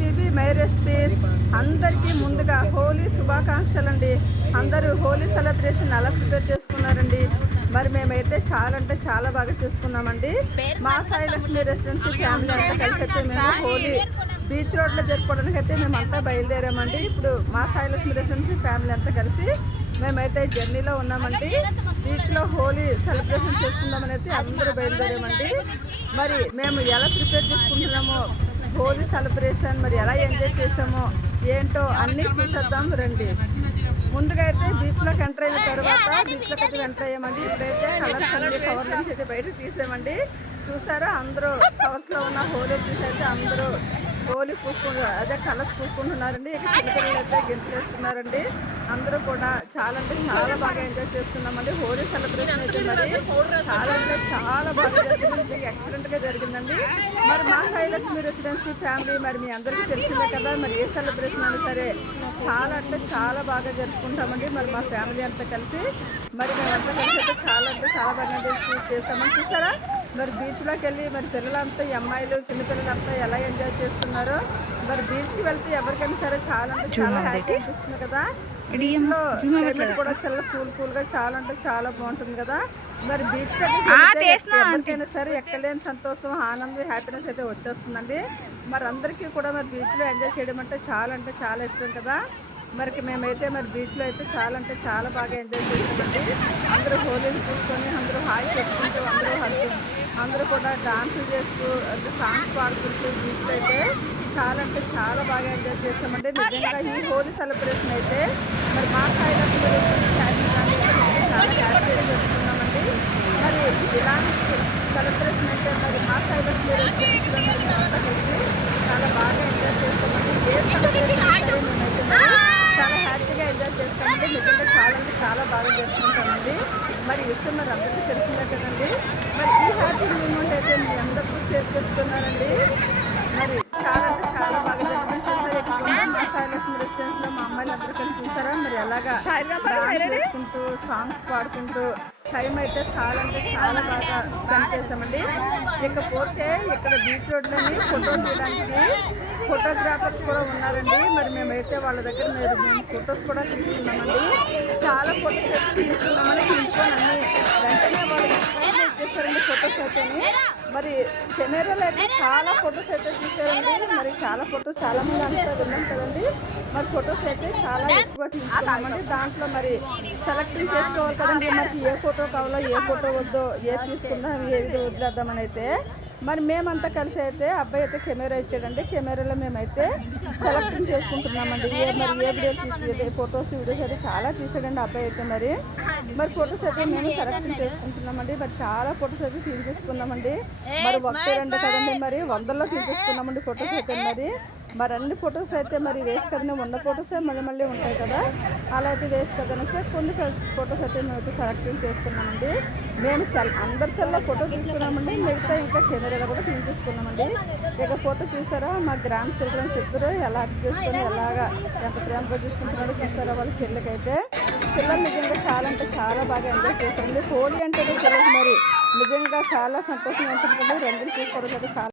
BB my recipes అందరికీ ముందుగా హోలీ శుభాకాంక్షలు అండి. అందరూ హోలీ సెలబ్రేషన్ ఎలా ప్రిపేర్ చేసుకున్నారండి? మరి మేమైతే చాలా అంటే చాలా బాగా చేసుకున్నామండి. మా సాయి లక్ష్మి రెసిడెన్సీ ఫ్యామిలీ అంతా కలిసి అయితే మేము హోలీ బీచ్ రోడ్లో జరుపుకోవడానికి అయితే మేమంతా బయలుదేరామండి. ఇప్పుడు మా సాయి లక్ష్మి రెసిడెన్సీ ఫ్యామిలీ అంతా కలిసి మేమైతే జర్నీలో ఉన్నామండి. బీచ్లో హోలీ సెలబ్రేషన్ చేసుకుందామని అయితే అందరూ బయలుదేరామండి. మరి మేము ఎలా ప్రిపేర్ చేసుకుంటున్నామో, హోలీ సెలబ్రేషన్ మరి ఎలా ఎంజాయ్ చేసామో ఏంటో అన్నీ చూసేద్దాం రండి. ముందుగా అయితే బీచ్లోకి ఎంటర్ అయిన తర్వాత బీచ్లోకి అయితే ఎంటర్ అయ్యామండి. ఇప్పుడైతే కలర్స్ అన్ని కవర్ నుంచి అయితే బయటకు తీసామండి. చూసారా, అందరూ కవర్స్లో ఉన్న హోలీ చూసి అయితే అందరూ హోలీ పూసుకుంటారు, అదే కలర్స్ పూసుకుంటున్నారండి. ఇక చిన్నపిల్లలు అయితే గెంతులు వేస్తున్నారండి. అందరూ కూడా చాలా అంటే చాలా బాగా ఎంజాయ్ చేస్తున్నామండి. హోలీ సెలబ్రేషన్ అయితే మరి చాలా అంటే చాలా బాగా జరిగింది, ఎక్సలెంట్గా జరిగిందండి. మరి మా సాయి లక్ష్మి రెసిడెన్సీ ఫ్యామిలీ మరి మీ అందరికీ తెలిసిందే కదా, మరి ఏ సెలబ్రేషన్ అయినా సరే చాలా అంటే చాలా బాగా జరుపుకుంటామండి. మరి మా ఫ్యామిలీ అంతా కలిసి మరి మేమంతా కలిసి అయితే చాలా అంటే చాలా బాగా చేసామని చూసారా. మరి బీచ్లోకి వెళ్ళి మరి పిల్లలంతా, ఈ అమ్మాయిలు చిన్నపిల్లలంతా ఎలా ఎంజాయ్ చేస్తున్నారో, మరి బీచ్కి వెళ్తే ఎవరికైనా సరే చాలా అంటే చాలా హ్యాపీ అనిపిస్తుంది కదా. బీచ్లో క్లైమేట్ కూడా చాలా కూల్గా చాలా అంటే చాలా బాగుంటుంది కదా. మరి బీచ్ ఎవరికైనా సరే ఎక్కలేని సంతోషం, ఆనందం, హ్యాపీనెస్ అయితే వచ్చేస్తుందండి. మరి అందరికీ కూడా మరి బీచ్లో ఎంజాయ్ చేయడం అంటే చాలా ఇష్టం కదా. మరి మేమైతే మరి బీచ్లో అయితే చాలా అంటే చాలా బాగా ఎంజాయ్ చేస్తామండి. అందరూ హోలీని చూసుకొని అందరూ హాయి చెప్పుకుంటూ అందరూ కూడా డాన్సులు చేస్తూ సాంగ్స్ పాడుకుంటూ బీచ్లో అయితే చాలా అంటే చాలా బాగా ఎంజాయ్ చేస్తామండి. నిజంగా ఈ హోలీ సెలబ్రేషన్ అయితే మరి మా సాయి లక్ష్మి చాలా హ్యాపీగా జరుపుకున్నామండి. మరి ఇలాంటి సెలబ్రేషన్ అయితే మరి మా సాయి లక్ష్మి రెసిడెన్సీలో అంతా కలిసి చాలా బాగా ఎంజాయ్ చేస్తామండి. ఏ సెలబ్రేషన్ అయితే మేమైతే మరి చాలా హ్యాపీగా ఎంజాయ్ చేస్తామండి. నిజంగా చాలా అంటే చాలా బాగా జరుపుకుంటామండి. మరి ఈ విషయం మరి అందరికీ తెలిసిందే కదండి. మరి ఈ హ్యాపీ మూమెంట్ అయితే మీ అందరికీ షేర్ చేస్తున్నానండి. మరి చాలా అంటే చాలా బాగా జరుగుతుంది. చూసారు, మా సాయి లక్ష్మి రెసిడెన్స్లో మా అమ్మాయిలు అందరూ కలిసి చూసారా మరి ఎలాగా డాన్స్ చేసుకుంటూ సాంగ్స్ పాడుకుంటూ టైం అయితే చాలా అంటే చాలా బాగా స్పెండ్ చేసామండి. ఇకపోతే ఇక్కడ బీచ్ రోడ్లోని ఫోటోలు తీయడానికి ఫోటోగ్రాఫర్స్ కూడా ఉన్నారండి. మరి మేమైతే వాళ్ళ దగ్గర మేము ఫొటోస్ కూడా తీసుకున్నామండి. చాలా ఫొటోస్ అయితే తీసుకున్నామని తీసుకొని వెంటనే వాళ్ళు ఇచ్చేసారండి ఫొటోస్ అయితే. మరి కెమెరాలో అయితే చాలా ఫొటోస్ అయితే తీసారండి. మరి చాలా ఫొటోస్ చాలా మంది అంతా విన్నాం కదండి. మరి ఫొటోస్ అయితే చాలా ఎక్కువగా తీసుకున్నామండి. దాంట్లో మరి సెలెక్టింగ్ చేసుకోవాలి కదండి. మనకి ఏ ఫోటో కావాలో, ఏ ఫోటో వద్దో, ఏది తీసుకుందాం, ఏది వదిలేద్దామని అయితే మరి మేమంతా కలిసి అయితే అబ్బాయి అయితే కెమెరా ఇచ్చాడండి. కెమెరాలో మేమైతే సెలెక్టింగ్ చేసుకుంటున్నామండి. మరి ఏ వీడియో తీసేది ఫొటోస్ వీడియోస్ అయితే చాలా తీసాడండి అబ్బాయి అయితే. మరి ఫొటోస్ అయితే మేము సెలెక్టింగ్ చేసుకుంటున్నామండి. మరి చాలా ఫొటోస్ అయితే తీసేసుకున్నామండి. మరి ఒకటే రెండు కదండి, మరి వందల్లో తీసేసుకున్నామండి ఫొటోస్ అయితే. మరి అన్ని ఫొటోస్ అయితే మరి వేస్ట్ కదండి, ఉన్న ఫొటోసే మళ్ళీ ఉంటాయి కదా, అలా అయితే వేస్ట్ కదనేసి కొన్ని ఫొటోస్ అయితే మేమైతే సెలెక్టింగ్ చేసుకున్నామండి. మేము అందరి సెల్లో ఫోటో తీసుకున్నామండి. మిగతా ఇంకా కెమెరాలో కూడా తీసుకున్నామండి. ఇకపోతే చూసారా, మా గ్రాండ్ చిల్డ్రన్స్ ఇద్దరు ఎలా చేసుకొని ఎలాగా ఎంత ప్రేమగా చూసుకుంటున్నారో చూసారా. వాళ్ళ చెల్లికైతే పిల్లలు నిజంగా చాలా అంటే చాలా బాగా ఎంజాయ్ చేస్తారండి. హోలీ అంటే పిల్లలు మరి నిజంగా చాలా సంతోషంగా ఉంటుంది. రంగులు చూసుకోవడం అయితే చాలా